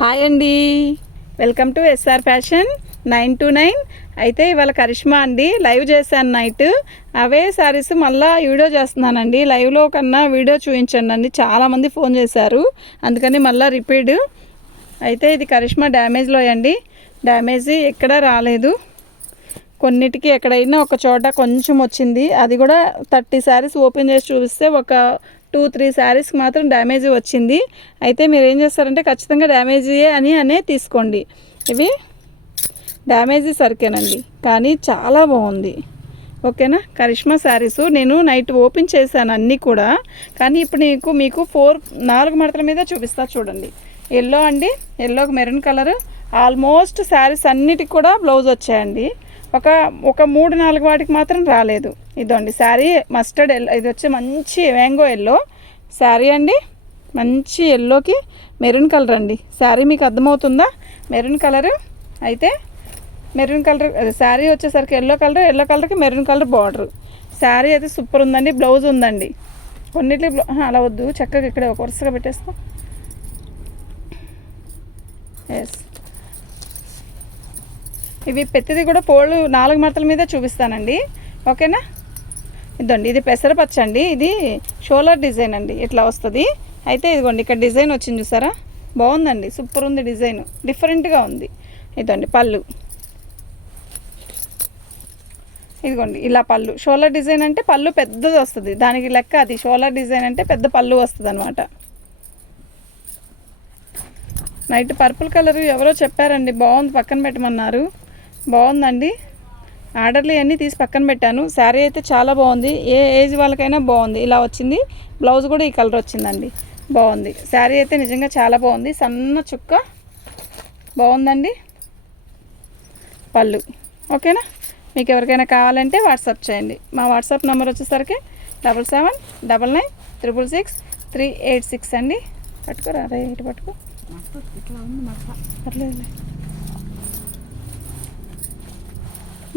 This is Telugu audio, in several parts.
హాయ్ అండి, వెల్కమ్ టు ఎస్ఆర్ ఫ్యాషన్ 929. అయితే ఇవాళ కరిష్మా అండి లైవ్ చేశాను నైట్. అవే శారీస్ మళ్ళీ వీడియో చేస్తున్నానండి. లైవ్లో కన్నా వీడియో చూపించండి అండి, చాలామంది ఫోన్ చేశారు, అందుకని మళ్ళీ రిపీట్. అయితే ఇది కరిష్మా డ్యామేజ్లో అండి, డ్యామేజ్ ఎక్కడ రాలేదు. కొన్నిటికి ఎక్కడైనా ఒక చోట కొంచెం వచ్చింది, అది కూడా 30 శారీస్ ఓపెన్ చేసి చూపిస్తే ఒక 2-3 శారీస్కి మాత్రం డ్యామేజ్ వచ్చింది. అయితే మీరు ఏం చేస్తారంటే ఖచ్చితంగా డ్యామేజీయే అనే తీసుకోండి. ఇవి డ్యామేజీ సరికేనండి, కానీ చాలా బాగుంది. ఓకేనా, కరిష్మా శారీస్ నేను నైట్ ఓపెన్ చేశాను అన్నీ కూడా, కానీ ఇప్పుడు మీకు 4 మడతల మీద చూపిస్తా చూడండి. ఎల్లో అండి, ఎల్లోకి మెరూన్ కలర్. ఆల్మోస్ట్ శారీస్ అన్నిటికి కూడా బ్లౌజ్ వచ్చాయండి. ఒక 3-4 వాటికి మాత్రం రాలేదు. ఇదండి శారీ మస్టర్డ్ ఎల్లో, ఇది వచ్చి మంచి మ్యాంగో ఎల్లో శారీ అండి. మంచి ఎల్లోకి మెరూన్ కలర్ అండి. శారీ మీకు అర్థమవుతుందా? Maroon colour. అయితే మెరూన్ కలర్ శారీ వచ్చేసరికి ఎల్లో కలర్కి మెరూన్ కలర్ బార్డర్. శారీ అయితే సూపర్ ఉందండి. బ్లౌజ్ ఉందండి. కొన్నిటికి అలా వద్దు, చక్కగా ఇక్కడ ఒక వరుసగా పెట్టేస్తా. ఎస్, ఇవి పెద్దది కూడా 4 మడతల మీద చూపిస్తానండి. ఓకేనా, ఇదండి ఇది పెసరపచ్చ అండి. ఇది షోలర్ డిజైన్ అండి, ఇట్లా వస్తుంది. అయితే ఇదిగోండి ఇక్కడ డిజైన్ వచ్చింది చూసారా, బాగుందండి, సూపర్ ఉంది డిజైన్, డిఫరెంట్గా ఉంది. ఇదండి పళ్ళు, ఇదిగోండి ఇలా పళ్ళు. షోలర్ డిజైన్ అంటే పళ్ళు పెద్దది వస్తుంది, దానికి లెక్క అది. షోలర్ డిజైన్ అంటే పెద్ద పళ్ళు వస్తుంది అనమాట. నైట్ పర్పుల్ కలర్ ఎవరో చెప్పారండి, బాగుంది, పక్కన పెట్టమన్నారు. బాగుందండి. ఆర్డర్లు అన్నీ తీసి పక్కన పెట్టాను. శారీ అయితే చాలా బాగుంది, ఏ ఏజ్ వాళ్ళకైనా బాగుంది. ఇలా వచ్చింది, బ్లౌజ్ కూడా ఈ కలర్ వచ్చిందండి, బాగుంది. శారీ అయితే నిజంగా చాలా బాగుంది. సన్న చుక్క బాగుందండి. పళ్ళు. ఓకేనా, మీకు ఎవరికైనా కావాలంటే వాట్సాప్ చేయండి. మా వాట్సాప్ నెంబర్ వచ్చేసరికి 7799666386 అండి. పట్టుకోరా, అదే ఇటు పట్టుకో, పర్లేదు.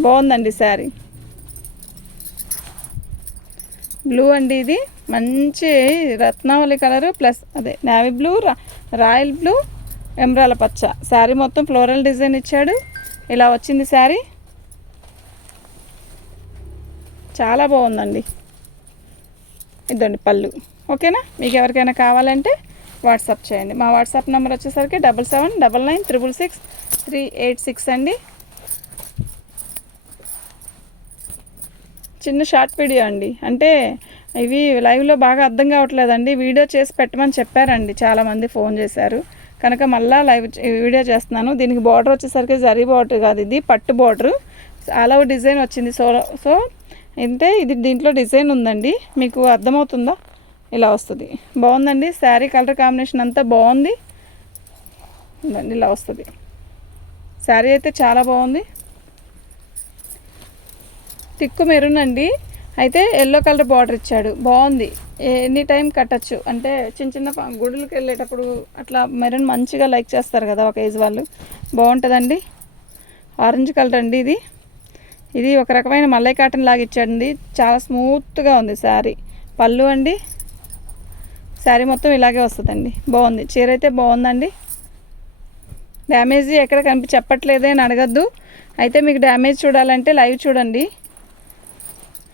బాగుందండి శారీ. బ్లూ అండి, ఇది మంచి రత్నావళి కలరు ప్లస్ అదే నేవీ బ్లూ, రాయల్ బ్లూ, ఎమరాల పచ్చ. శారీ మొత్తం ఫ్లోరల్ డిజైన్ ఇచ్చాడు. ఇలా వచ్చింది శారీ, చాలా బాగుందండి. ఇదండి పళ్ళు. ఓకేనా, మీకు ఎవరికైనా కావాలంటే వాట్సాప్ చేయండి. మా వాట్సాప్ నెంబర్ వచ్చేసరికి 7799666386 అండి. చిన్న షార్ట్ వీడియో అండి, అంటే ఇవి లైవ్లో బాగా అర్థం కావట్లేదండి, వీడియో చేసి పెట్టమని చెప్పారండి, చాలామంది ఫోన్ చేశారు కనుక మళ్ళీ వీడియో చేస్తున్నాను. దీనికి బార్డర్ వచ్చేసరికి జరీ బార్డర్ కాదు, ఇది పట్టు బార్డరు. ఆల్ ఓవర్ డిజైన్ వచ్చింది. సో అంటే ఇది దీంట్లో డిజైన్ ఉందండి, మీకు అర్థమవుతుందా? ఇలా వస్తుంది, బాగుందండి. శారీ కలర్ కాంబినేషన్ అంతా బాగుంది. ఇలా వస్తుంది శారీ అయితే చాలా బాగుంది. తిక్కు మెరూన్ అండి, అయితే ఎల్లో కలర్ బార్డర్ ఇచ్చాడు, బాగుంది. ఎనీ టైం కట్టచ్చు, అంటే చిన్న గుడులకు వెళ్ళేటప్పుడు అట్లా మెరూన్ మంచిగా లైక్ చేస్తారు కదా ఒక ఏజ్ వాళ్ళు, బాగుంటుందండి. ఆరెంజ్ కలర్ అండి ఇది. ఇది ఒక రకమైన మల్లై కాటన్ లాగా ఇచ్చాడండి, చాలా స్మూత్గా ఉంది శారీ. పళ్ళు అండి, శారీ మొత్తం ఇలాగే వస్తుందండి, బాగుంది. చీర అయితే బాగుందండి. డ్యామేజ్ ఎక్కడ చెప్పట్లేదే అని అడగద్దు. అయితే మీకు డ్యామేజ్ చూడాలంటే లైవ్ చూడండి.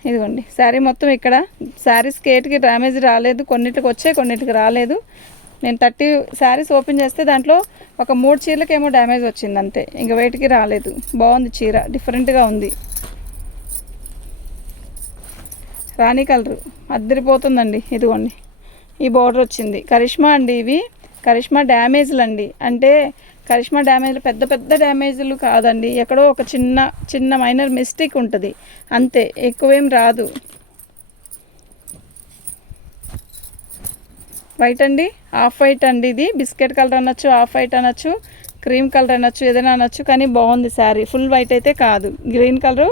ఇదిగోండి శారీ మొత్తం ఇక్కడ. శారీ స్కేట్కి డ్యామేజ్ రాలేదు, కొన్నిటికి వచ్చాయి, కొన్నిటికి రాలేదు. నేను 30 శారీస్ ఓపెన్ చేస్తే దాంట్లో ఒక 3 చీరలకేమో డ్యామేజ్ వచ్చింది అంతే, ఇంక వెయిట్కి రాలేదు. బాగుంది చీర, డిఫరెంట్గా ఉంది. రాణి కలరు అద్దరిపోతుందండి. ఇదిగోండి ఈ బార్డర్ వచ్చింది. కరిష్మా అండి, ఇవి కరిష్మా డ్యామేజ్లు అండి. అంటే కరిష్మా డ్యామేజ్లు పెద్ద డ్యామేజ్లు కాదండి, ఎక్కడో ఒక చిన్న మైనర్ మిస్టేక్ ఉంటుంది అంతే, ఎక్కువేం రాదు. వైట్ అండి, ఆఫ్ వైట్ అండి. ఇది బిస్కెట్ కలర్ అనొచ్చు, ఆఫ్ వైట్ అనొచ్చు, క్రీమ్ కలర్ అనొచ్చు, ఏదైనా అనొచ్చు, కానీ బాగుంది శారీ. ఫుల్ వైట్ అయితే కాదు, గ్రీన్ కలరు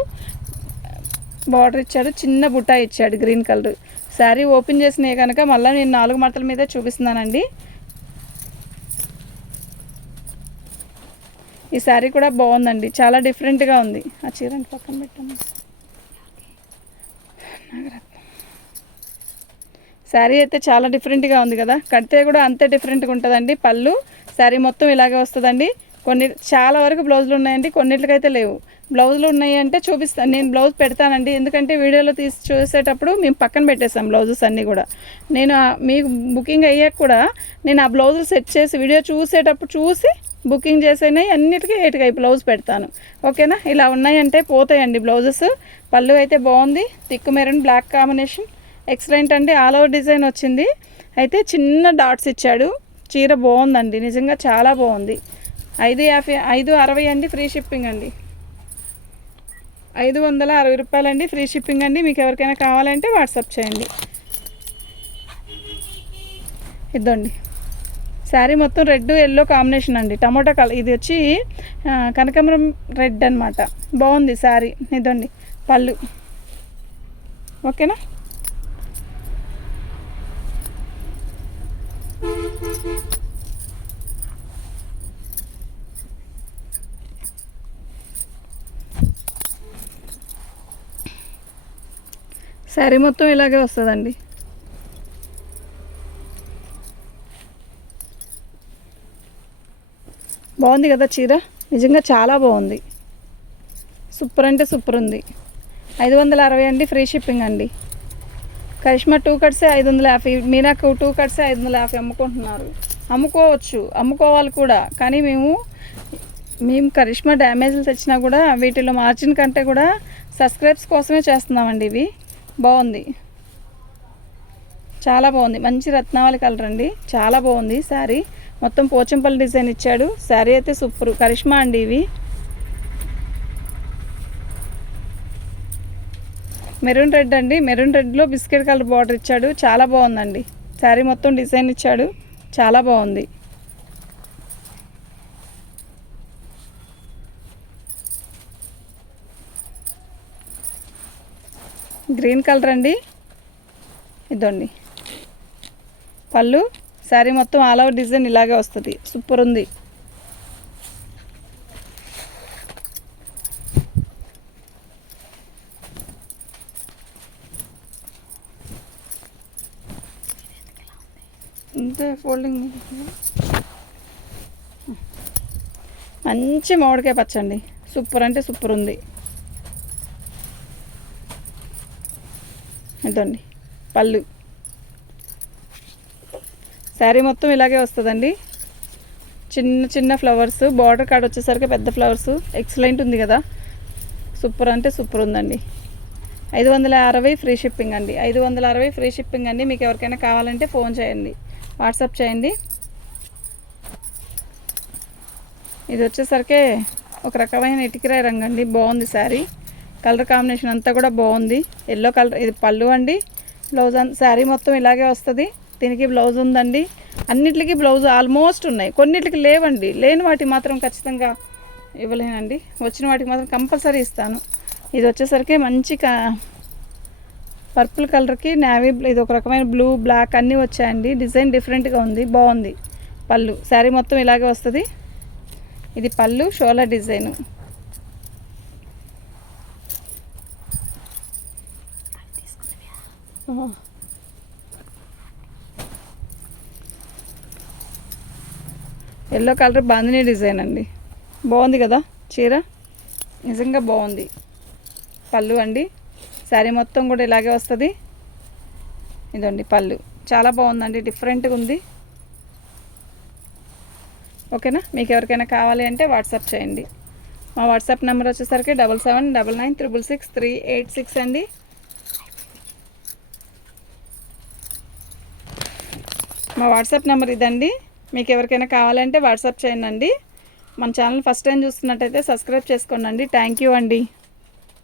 బార్డర్ ఇచ్చాడు, చిన్న బుట్టా ఇచ్చాడు గ్రీన్ కలర్. శారీ ఓపెన్ చేసినాయి కనుక మళ్ళీ నేను 4 మడతల మీద చూపిస్తున్నానండి. ఈ శారీ కూడా బాగుందండి, చాలా డిఫరెంట్గా ఉంది. ఆ చీరని పక్కన పెట్టండి. శారీ అయితే చాలా డిఫరెంట్గా ఉంది కదా, కడితే కూడా అంతే డిఫరెంట్గా ఉంటుందండి. పళ్ళు శారీ మొత్తం ఇలాగే వస్తుందండి. కొన్ని చాలా వరకు బ్లౌజులు ఉన్నాయండి, కొన్నిటికైతే లేవు. బ్లౌజులు ఉన్నాయి అంటే చూపిస్తాను, నేను బ్లౌజ్ పెడతానండి. ఎందుకంటే వీడియోలో తీసి చూసేటప్పుడు మేము పక్కన పెట్టేసాం బ్లౌజెస్ అన్నీ కూడా. నేను మీకు బుకింగ్ అయ్యాక కూడా నేను ఆ బ్లౌజులు సెట్ చేసి వీడియో చూసేటప్పుడు చూసి బుకింగ్ చేసినాయి అన్నిటికీ 8 బ్లౌజ్ పెడతాను. ఓకేనా? ఇలా ఉన్నాయంటే పోతాయండి బ్లౌజెస్. పళ్ళు అయితే బాగుంది, thick maroon black combination, excellent అండి. ఆల్ ఓవర్ డిజైన్ వచ్చింది. అయితే చిన్న డాట్స్ ఇచ్చాడు. చీర బాగుందండి, నిజంగా చాలా బాగుంది. 550 560 అండి, ఫ్రీ షిప్పింగ్ అండి. 560 రూపాయలండి, ఫ్రీ షిప్పింగ్ అండి. మీకు ఎవరికైనా కావాలంటే వాట్సాప్ చేయండి. ఇద్దండి శారీ మొత్తం రెడ్ ఎల్లో కాంబినేషన్ అండి, టమోటా కలర్. ఇది వచ్చి కనకాంబరం రెడ్ అనమాట. బాగుంది శారీ. ఇదండి పళ్ళు. ఓకేనా? శారీ మొత్తం ఇలాగే వస్తుందండి. బాగుంది కదా చీర, నిజంగా చాలా బాగుంది. సూపర్ అంటే సూపర్ ఉంది. 560 అండి, ఫ్రీ షిప్పింగ్ అండి. కరిష్మా 2 కట్సే 550, మీనాకు 2 కట్సే 550 అమ్ముకుంటున్నారు. అమ్ముకోవాలి కూడా. కానీ మేము కరిష్మా డ్యామేజ్లు తెచ్చినా కూడా వీటిలో మార్జిన్ కంటే కూడా సబ్స్క్రైబ్స్ కోసమే చేస్తున్నామండి. ఇవి బాగుంది, చాలా బాగుంది. మంచి రత్నావళి కలర్ అండి, చాలా బాగుంది శారీ. మొత్తం పోచంపల్లి డిజైన్ ఇచ్చాడు. శారీ అయితే సూపర్. కరిష్మా అండి ఇవి. మెరూన్ రెడ్ అండి, మెరూన్ రెడ్లో బిస్కెట్ కలర్ బార్డర్ ఇచ్చాడు. చాలా బాగుందండి. శారీ మొత్తం డిజైన్ ఇచ్చాడు, చాలా బాగుంది. గ్రీన్ కలర్ అండి. ఇదండి పళ్ళు. శారీ మొత్తం ఆల్ ఓవర్ డిజైన్ ఇలాగే వస్తుంది. సూపర్ ఉంది. ఇంతే ఫోల్డింగ్. మంచి మామిడికాయ పచ్చండి, సూపర్ అంటే సూపర్ ఉంది. ఇదండి పళ్ళు. శారీ మొత్తం ఇలాగే వస్తుందండి. చిన్న చిన్న ఫ్లవర్స్, బార్డర్ కాడ వచ్చేసరికి పెద్ద ఫ్లవర్స్. ఎక్సలెంట్ ఉంది కదా, సూపర్ అంటే సూపర్ ఉందండి. 560 ఫ్రీ షిప్పింగ్ అండి. 560 ఫ్రీ షిప్పింగ్ అండి. మీకు ఎవరికైనా కావాలంటే ఫోన్ చేయండి, వాట్సాప్ చేయండి. ఇది వచ్చేసరికి ఒక రకమైన ఇటుకరాయి రంగు అండి, బాగుంది శారీ. కలర్ కాంబినేషన్ అంతా కూడా బాగుంది. Yellow colour. ఇది పళ్ళు అండి. బ్లౌజ్ శారీ మొత్తం ఇలాగే వస్తుంది. దీనికి బ్లౌజ్ ఉందండి. అన్నిటికీ బ్లౌజ్ ఆల్మోస్ట్ ఉన్నాయి, కొన్నిటికి లేవండి. లేని వాటికి మాత్రం ఖచ్చితంగా ఇవ్వలేనండి, వచ్చిన వాటికి మాత్రం కంపల్సరీ ఇస్తాను. ఇది వచ్చేసరికి మంచి పర్పుల్ కలర్కి నేవీ, ఇది ఒక రకమైన బ్లూ బ్లాక్ అన్నీ వచ్చాయండి. డిజైన్ డిఫరెంట్గా ఉంది, బాగుంది. పళ్ళు. శారీ మొత్తం ఇలాగే వస్తుంది. ఇది పళ్ళు, షోలా design. Yellow colour bandhani design అండి, బాగుంది కదా చీర, నిజంగా బాగుంది. పళ్ళు అండి. శారీ మొత్తం కూడా ఇలాగే వస్తుంది. ఇదండి పళ్ళు, చాలా బాగుందండి, డిఫరెంట్గా ఉంది. ఓకేనా? మీకు ఎవరికైనా కావాలి అంటే వాట్సాప్ చేయండి. మా వాట్సాప్ నెంబర్ వచ్చేసరికి 7799666386 అండి. మా వాట్సాప్ నెంబర్ ఇదండి. మీకు ఎవరికైనా కావాలంటే వాట్సాప్ చేయండి. మన ఛానల్ ఫస్ట్ టైం చూస్తున్నట్టయితే సబ్స్క్రైబ్ చేసుకోండి. థ్యాంక్ యూ అండి.